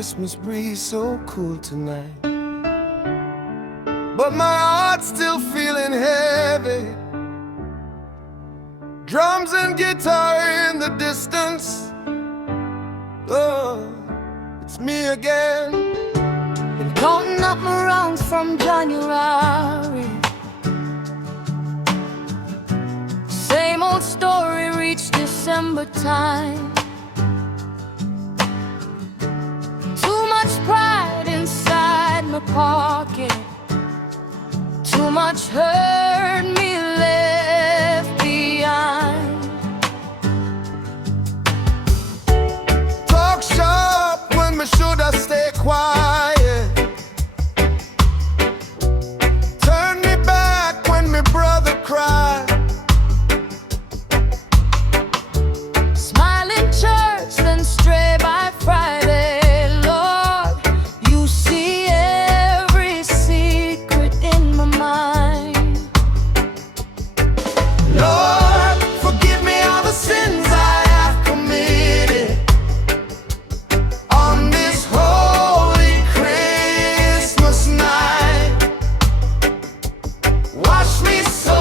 Christmas breeze so cool tonight, but my heart's still feeling heavy. Drums and guitar in the distance. Oh, it's me again. Been counting up my rounds from January. Same old story, reached December time. Too much pride inside my pocket, too much hurt me left behind. Talk sharp when me shoulda stay quiet. Turn me back when me brother cried. Smile in church, then stray by Friday. Lord, you see every secret in my mind. Lord, forgive me all the sins I have committed on this holy Christmas night. Wash me so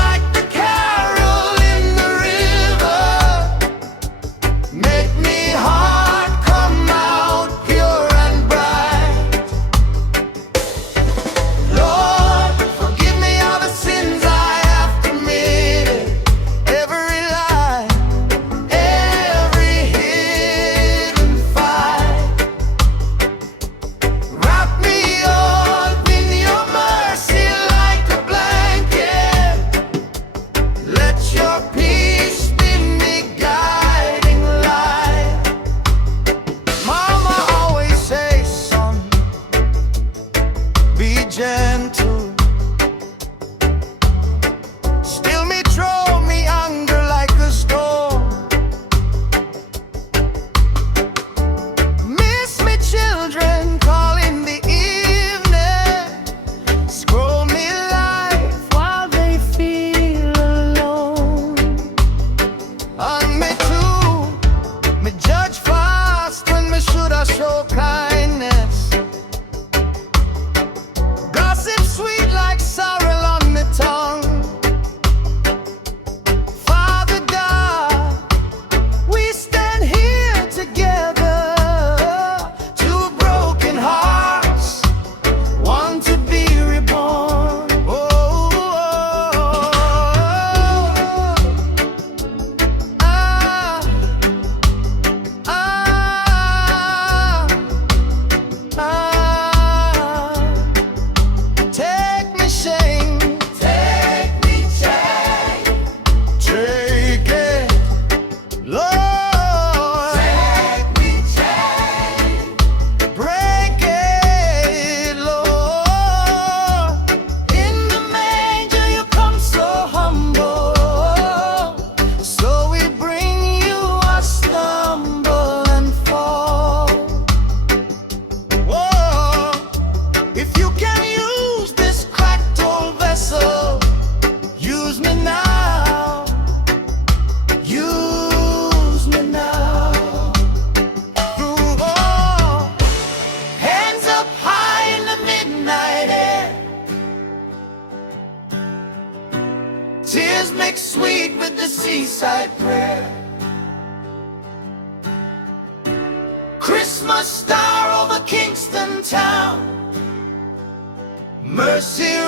like the carol in the river. Make me heart come out pure and bright. Lord, forgive me all the sins I have committed. Every lie, every hidden fight. Wrap me up in your mercy like a blanket. Let your peace be me guiding light. Mama always says, son, be gentle. Still me throw me anger like a storm. Miss me children call in the evening. Scroll me life while they feel alone. And me too, me judge fast when me shoulda show kindness. Gossip sweet like sorrel on me tongue. Father God, we stand here together. Two broken hearts, one to be reborn. Oh, ah, take me shame, take me shame, take it, Lord. Take me shame, break it, Lord. In the manger you come so humble, so we bring you a stumble and fall. Whoa, if you can use this cracked old vessel, use me now, use me now. Through all, hands up high in the midnight air, tears make sweet with the seaside prayer. Christmas star over Kingston town, mercy